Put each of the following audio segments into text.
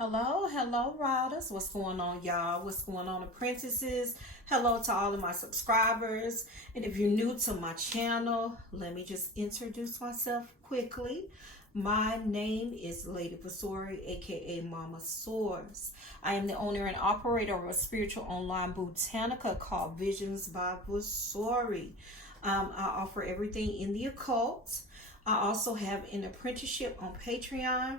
Hello, riders. What's going on, y'all? What's going on, apprentices? Hello to all of my subscribers. And if you're new to my channel, let me just introduce myself quickly. My name is Lady Vasori, aka Mama Source. I am the owner and operator of a spiritual online botanica called Visions by Vasori. I offer everything in the occult. I also have an apprenticeship on Patreon.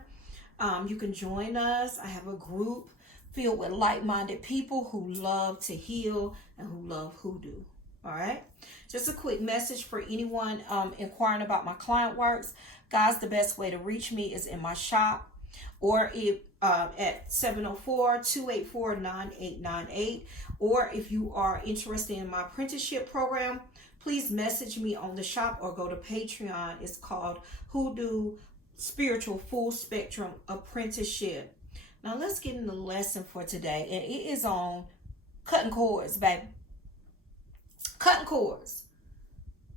You can join us. I have a group filled with like-minded people who love to heal and who love hoodoo. All right. Just a quick message for anyone inquiring about my client works. Guys, the best way to reach me is in my shop or if at 704-284-9898. Or if you are interested in my apprenticeship program, please message me on the shop or go to Patreon. It's called Hoodoo Spiritual Full Spectrum Apprenticeship. Now let's get in the lesson for today, and it is on cutting cords, baby. Cutting cords,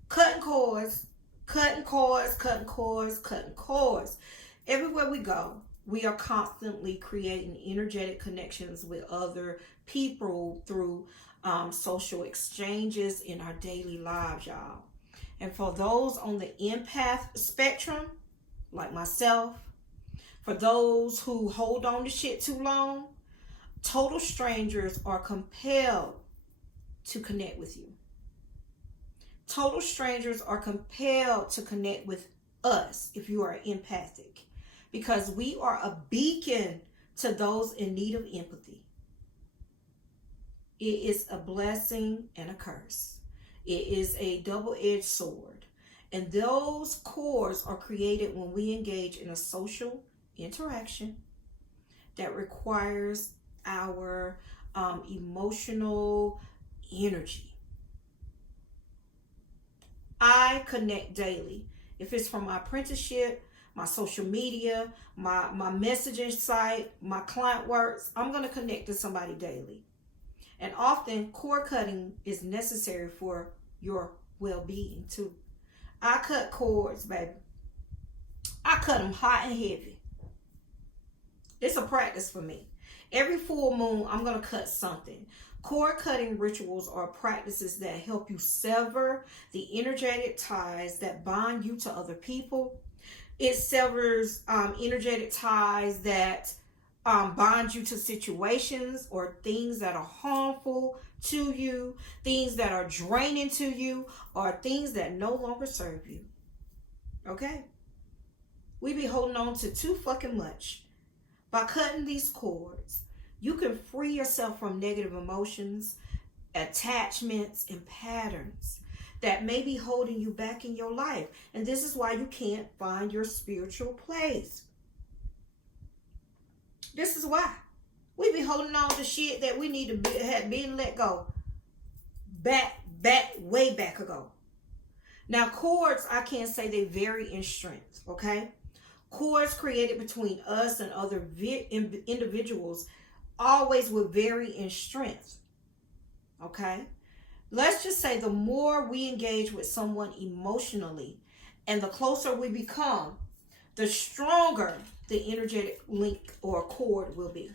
cutting cords, cutting cords, cutting cords, cutting cords. Everywhere we go, we are constantly creating energetic connections with other people through social exchanges in our daily lives, y'all. And for those on the empath spectrum, like myself, for those who hold on to shit too long, total strangers are compelled to connect with you. Total strangers are compelled to connect with us if you are empathic, because we are a beacon to those in need of empathy. It is a blessing and a curse. It is a double-edged sword. And those cords are created when we engage in a social interaction that requires our emotional energy. I connect daily. If it's from my apprenticeship, my social media, my messaging site, my client works, I'm going to connect to somebody daily. And often cord cutting is necessary for your well-being too. I cut cords, baby. I cut them hot and heavy. It's a practice for me. Every full moon, I'm going to cut something. Cord cutting rituals are practices that help you sever the energetic ties that bind you to other people. It severs energetic ties that bind you to situations or things that are harmful to you, things that are draining to you, or things that no longer serve you. Okay? We be holding on to too fucking much. By cutting these cords, you can free yourself from negative emotions, attachments, and patterns that may be holding you back in your life. And this is why you can't find your spiritual place. This is why. We be holding on to shit that we need to have been let go. Way back ago. Now, cords, I can't say they vary in strength, okay? Cords created between us and other individuals always will vary in strength, okay? Let's just say the more we engage with someone emotionally and the closer we become, the stronger the energetic link or cord will be.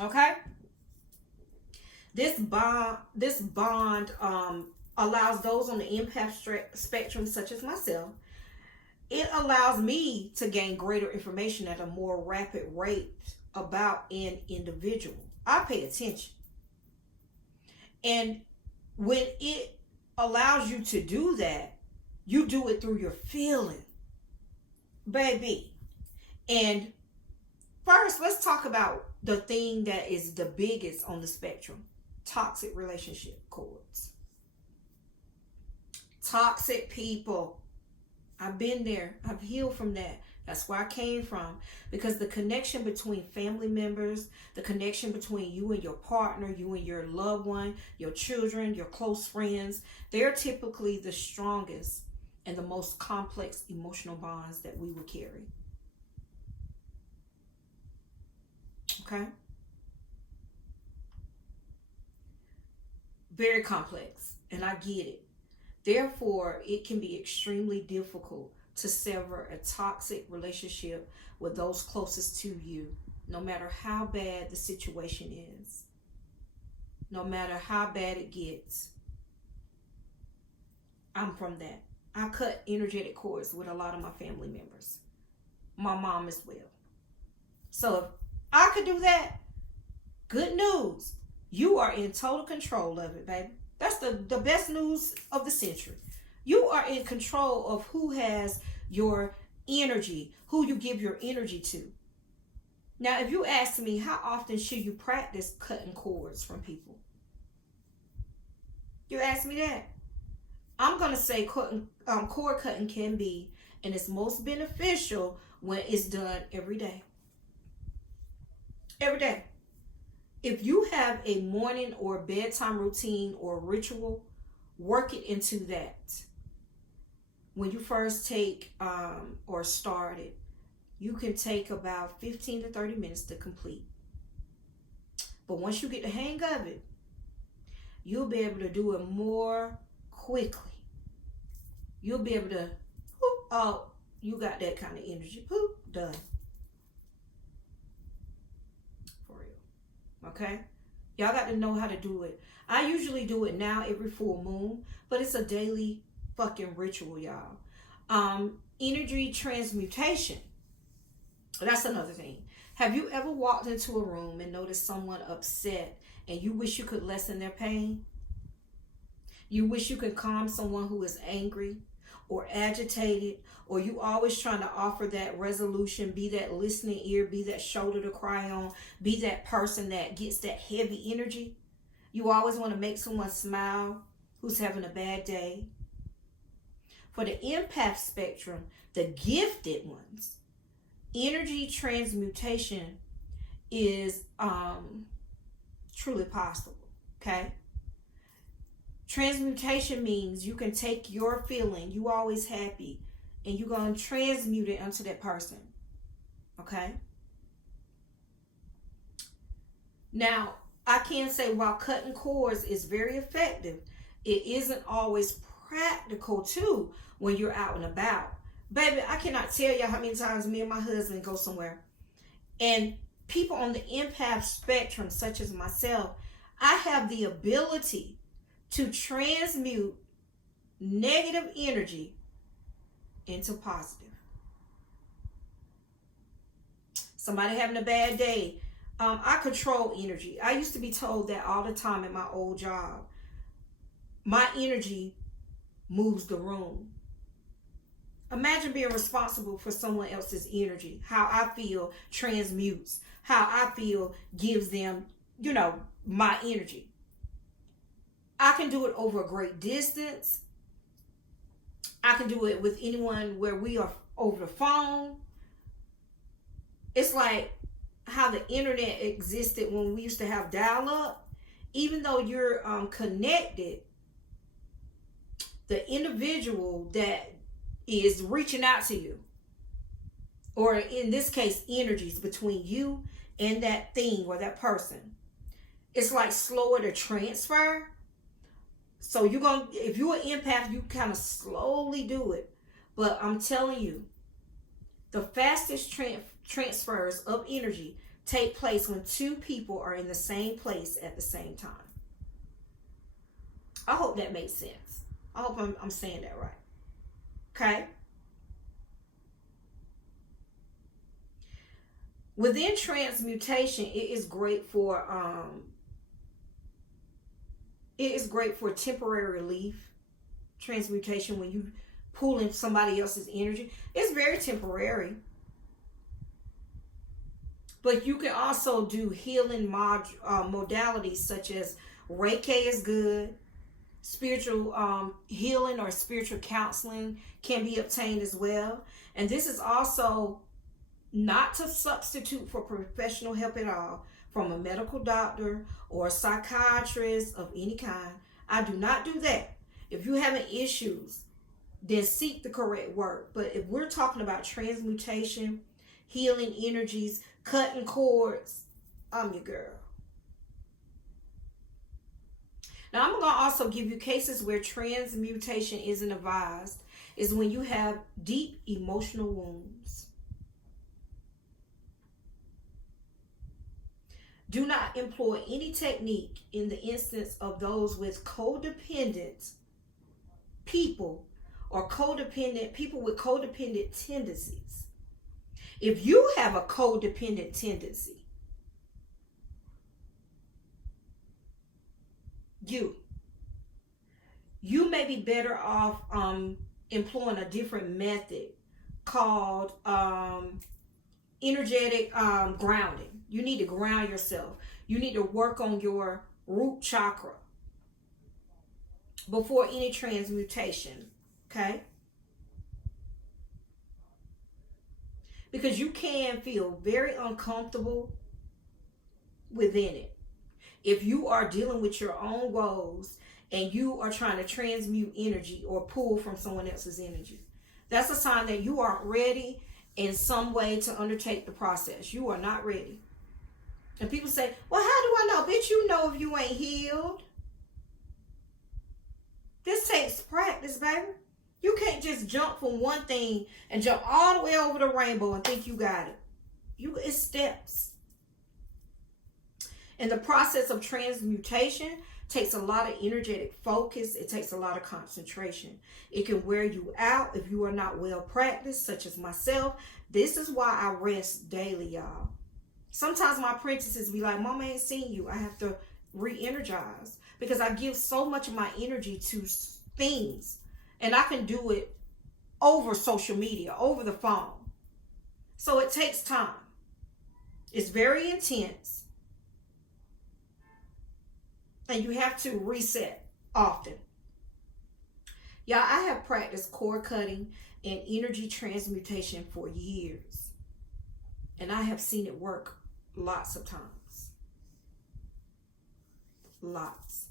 Okay? This bond allows those on the empath spectrum, such as myself, it allows me to gain greater information at a more rapid rate about an individual. I pay attention. And when it allows you to do that, you do it through your feeling, baby. And first, let's talk about the thing that is the biggest on the spectrum: toxic relationship cords. Toxic people. I've been there. I've healed from that. That's where I came from. Because the connection between family members, the connection between you and your partner, you and your loved one, your children, your close friends, they're typically the strongest and the most complex emotional bonds that we will carry. Okay? Very complex. And I get it. Therefore, it can be extremely difficult to sever a toxic relationship with those closest to you, no matter how bad the situation is, no matter how bad it gets. I'm from that. I cut energetic cords with a lot of my family members, my mom as well. So if I could do that, good news. You are in total control of it, baby. That's the best news of the century. You are in control of who has your energy, who you give your energy to. Now, if you ask me, how often should you practice cutting cords from people? You ask me that. I'm going to say cord cutting can be, and it's most beneficial when it's done every day. Every day. If you have a morning or bedtime routine or ritual, work it into that. When you first take or start it, you can take about 15 to 30 minutes to complete. But once you get the hang of it, you'll be able to do it more quickly. You'll be able to, oh, you got that kind of energy. Done. For real. Okay? Y'all got to know how to do it. I usually do it now every full moon, but it's a daily fucking ritual, y'all. Energy transmutation. That's another thing. Have you ever walked into a room and noticed someone upset and you wish you could lessen their pain? You wish you could calm someone who is angry or agitated, or you always trying to offer that resolution, be that listening ear, be that shoulder to cry on, be that person that gets that heavy energy. You always want to make someone smile who's having a bad day. For the empath spectrum, the gifted ones, energy transmutation is truly possible, okay? Transmutation means you can take your feeling, you always happy, and you're going to transmute it onto that person, okay? Now, I can say while cutting cords is very effective, it isn't always practical too when you're out and about. Baby, I cannot tell you how many times me and my husband go somewhere and people on the empath spectrum, such as myself, I have the ability to transmute negative energy into positive. Somebody having a bad day, I control energy. I used to be told that all the time at my old job. My energy moves the room. Imagine being responsible for someone else's energy. How I feel transmutes. How I feel gives them, my energy. I can do it over a great distance. I can do it with anyone where we are over the phone. It's like how the internet existed when we used to have dial-up. Even though you're connected, the individual that is reaching out to you, or in this case, energies between you and that thing or that person, it's like slower to transfer. So if you're an empath, you kind of slowly do it. But I'm telling you, the fastest transfers of energy take place when two people are in the same place at the same time. I hope that makes sense. I hope I'm saying that right. Okay? Within transmutation, it is great for temporary relief. Transmutation, when you pull in somebody else's energy, it's very temporary. But you can also do healing modalities such as Reiki is good. Spiritual healing or spiritual counseling can be obtained as well. And this is also not to substitute for professional help at all from a medical doctor or a psychiatrist of any kind. I do not do that. If you're having issues, then seek the correct work. But if we're talking about transmutation, healing energies, cutting cords, I'm your girl. Now, I'm going to also give you cases where transmutation isn't advised, is when you have deep emotional wounds. Do not employ any technique in the instance of those with codependent people or codependent people with codependent tendencies. If you have a codependent tendency, you may be better off employing a different method called energetic grounding. You need to ground yourself. You need to work on your root chakra before any transmutation, okay? Because you can feel very uncomfortable within it. If you are dealing with your own woes and you are trying to transmute energy or pull from someone else's energy, that's a sign that you aren't ready in some way to undertake the process. You are not ready. And people say, well, how do I know? Bitch, you know if you ain't healed. This takes practice, baby. You can't just jump from one thing and jump all the way over the rainbow and think you got it. It's steps. And the process of transmutation takes a lot of energetic focus. It takes a lot of concentration. It can wear you out if you are not well practiced, such as myself. This is why I rest daily, y'all. Sometimes my apprentices be like, Mama ain't seen you. I have to re-energize because I give so much of my energy to things, and I can do it over social media, over the phone. So it takes time. It's very intense. And you have to reset often. Y'all, I have practiced cord cutting and energy transmutation for years. And I have seen it work lots of times. Lots.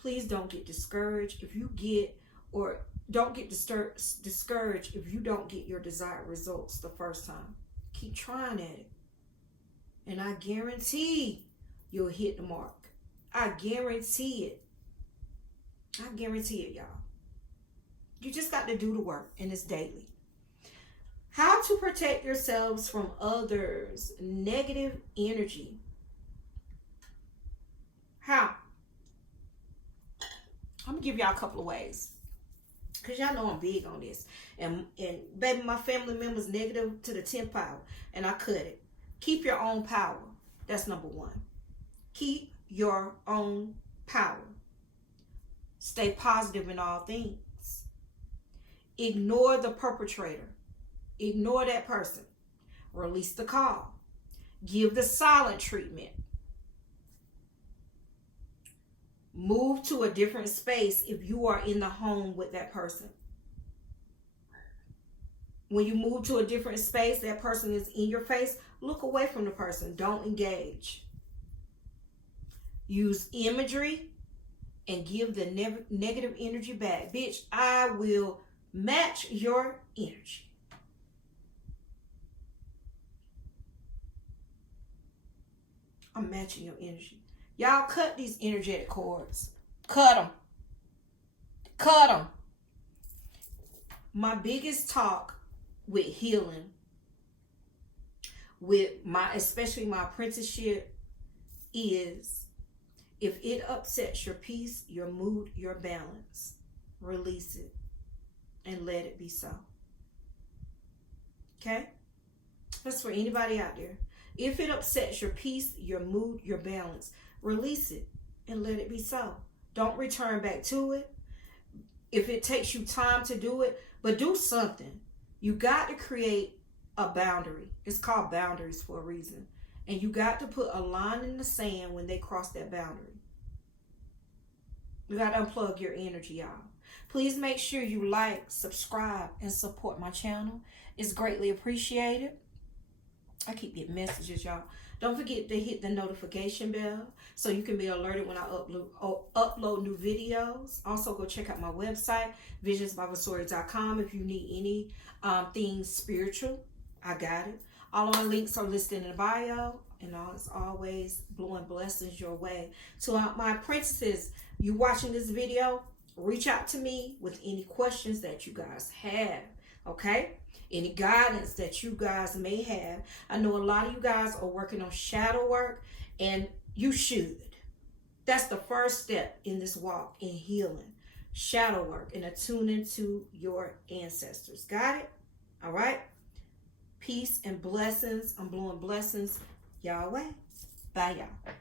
Please don't get discouraged if you get, or don't get discouraged if you don't get your desired results the first time. Keep trying at it. And I guarantee you'll hit the mark. I guarantee it. I guarantee it, y'all. You just got to do the work, and it's daily. How to protect yourselves from others' negative energy. How? I'm going to give y'all a couple of ways. Because y'all know I'm big on this. And baby, my family members negative to the 10th power. And I cut it. Keep your own power. That's number one. Keep your own power. Stay positive in all things. Ignore the perpetrator. Ignore that person. Release the call. Give the silent treatment. Move to a different space if you are in the home with that person. When you move to a different space, that person is in your face, look away from the person. Don't engage. Use imagery and give the negative energy back. Bitch, I will match your energy. I'm matching your energy. Y'all cut these energetic cords. Cut them. Cut them. My biggest talk with healing, especially my apprenticeship, is if it upsets your peace, your mood, your balance, release it and let it be so. Okay? That's for anybody out there. If it upsets your peace, your mood, your balance, release it and let it be so. Don't return back to it. If it takes you time to do it, but do something. You got to create a boundary. It's called boundaries for a reason. And you got to put a line in the sand when they cross that boundary. You got to unplug your energy, y'all. Please make sure you like, subscribe, and support my channel. It's greatly appreciated. I keep getting messages, y'all. Don't forget to hit the notification bell so you can be alerted when I upload new videos. Also, go check out my website, visionsbyvasori.com. If you need any things spiritual, I got it. All our links are listed in the bio. And as always, blowing blessings your way. To my princesses, you watching this video, reach out to me with any questions that you guys have. Okay? Any guidance that you guys may have. I know a lot of you guys are working on shadow work, and you should. That's the first step in this walk in healing. Shadow work and attuning to your ancestors. Got it? All right? Peace and blessings. I'm blowing blessings y'all way. Bye, y'all.